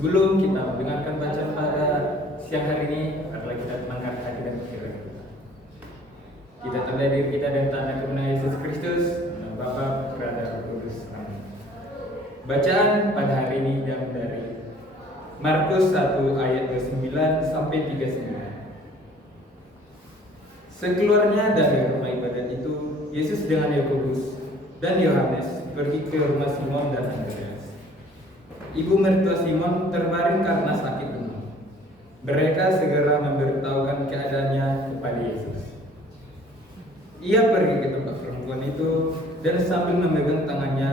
Sebelum kita mendengarkan bacaan pada siang hari ini, adalah kita tenangkan hati dan pikiran kita. Kita tanda diri kita dan tanda kebenaran Yesus Kristus, nama Bapa, Putra, dan Roh Kudus. Amin. Bacaan pada hari ini diambil dari Markus 1 ayat 29 sampai 39. Sekeluarnya dari rumah ibadat itu, Yesus dengan Yakobus dan Yohanes pergi ke rumah Simon dan Andreas. Ibu mertua Simon terbaring karena sakit demam. Mereka segera memberitahukan keadaannya kepada Yesus. Ia pergi ke tempat perempuan itu dan sambil memegang tangannya,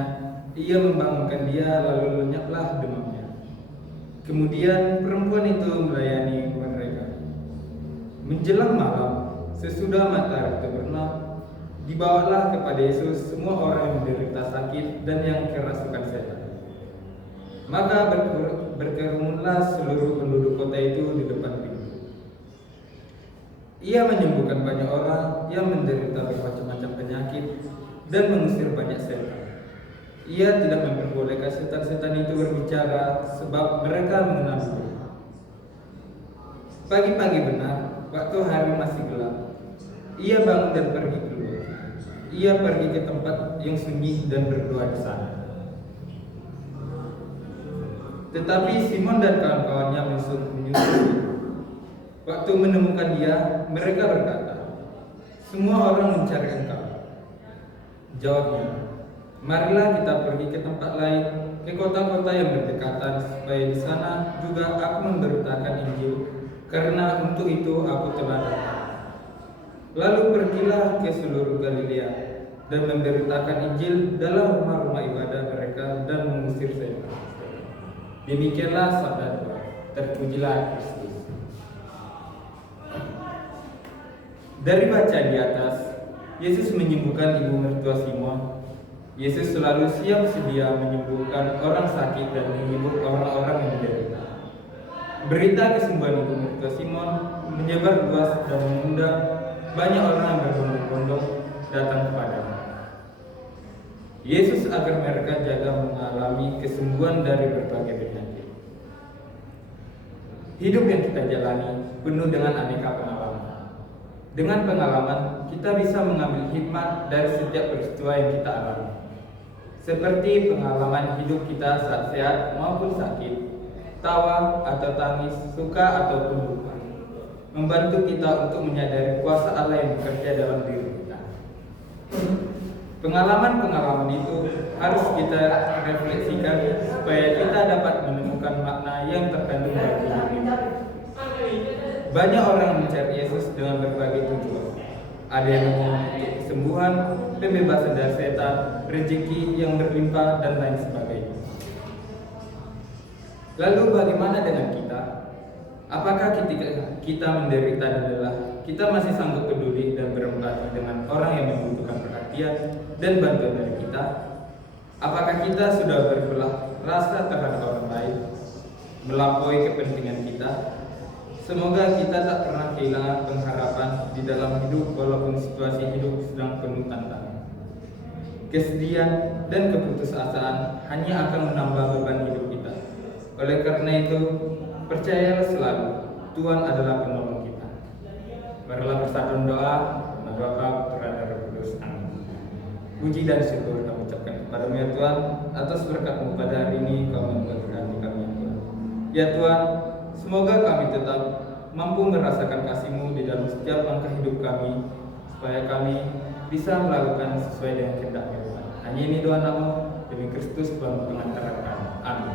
ia membangunkan dia, lalu lenyaplah demamnya. Kemudian perempuan itu melayani mereka. Menjelang malam, sesudah matahari terbenam, dibawalah kepada Yesus semua orang yang menderita sakit dan yang kerasukan setan. Maka berkerumunlah seluruh penduduk kota itu di depan pintu. Ia menyembuhkan banyak orang yang menderita bermacam-macam penyakit dan mengusir banyak setan. Ia tidak memperbolehkan setan-setan itu berbicara sebab mereka mengenal dia. Pagi-pagi benar, waktu hari masih gelap, ia bangun dan pergi keluar. Ia pergi ke tempat yang sunyi dan berdoa di sana. Tetapi Simon dan kawan-kawannya menyusul. Waktu menemukan dia, mereka berkata, "Semua orang mencari engkau." Jawabnya, "Marilah kita pergi ke tempat lain, ke kota-kota yang berdekatan, supaya di sana juga aku memberitakan Injil, karena untuk itu aku telah datang." Lalu pergilah ke seluruh Galilea dan memberitakan Injil dalam rumah-rumah ibadah mereka dan mengusir setan. Demikianlah sabda Tuhan. Terpujilah Kristus. Dari bacaan di atas, Yesus menyembuhkan ibu mertua Simon. Yesus selalu siap sedia menyembuhkan orang sakit dan menghibur orang-orang yang menderita. Berita kesembuhan ibu mertua Simon menyebar luas dan mengundang banyak orang yang berbondong-bondong datang kepadanya. Yesus agar mereka jaga mengalami kesembuhan dari berbagai penyakit. Hidup yang kita jalani penuh dengan aneka pengalaman. Dengan pengalaman, kita bisa mengambil hikmat dari setiap peristiwa yang kita alami. Seperti pengalaman hidup kita saat sehat maupun sakit, tawa atau tangis, suka ataupun duka, membantu kita untuk menyadari kuasa Allah yang bekerja dalam diri kita. Pengalaman-pengalaman itu harus kita refleksikan supaya kita dapat menemukan makna yang terkandung dalam hidup ini. Banyak orang mencari Yesus dengan berbagai tujuan. Ada yang untuk kesembuhan, pembebasan dari setan, rezeki yang berlimpah, dan lain sebagainya. Lalu bagaimana dengan kita? Apakah ketika kita menderita dan lelah, kita masih sanggup peduli dan berempati dengan orang yang membutuhkan perhatian dan bantuan dari kita? Apakah kita sudah berbelah rasa terhadap orang lain, melampaui kepentingan kita? Semoga kita tak pernah kehilangan pengharapan di dalam hidup walaupun situasi hidup sedang penuh tantangan. Kesedihan dan keputusasaan hanya akan menambah beban hidup kita. Oleh karena itu, percayalah selalu, Tuhan adalah penolong kita. Marilah bersatu doa, nama Bapa, Putra, dan Roh Kudus. Amin. Puji dan syukur kami ucapkan kepada-Mu ya Tuhan, atas berkat-Mu pada hari ini Kau memberkati kami ya Tuhan. Ya Tuhan, semoga kami tetap mampu merasakan kasih-Mu di dalam setiap langkah hidup kami, supaya kami bisa melakukan sesuai dengan kehendak-Mu Tuhan. Hanya ini doa nama demi Kristus Tuhan pengantar kami. Amin.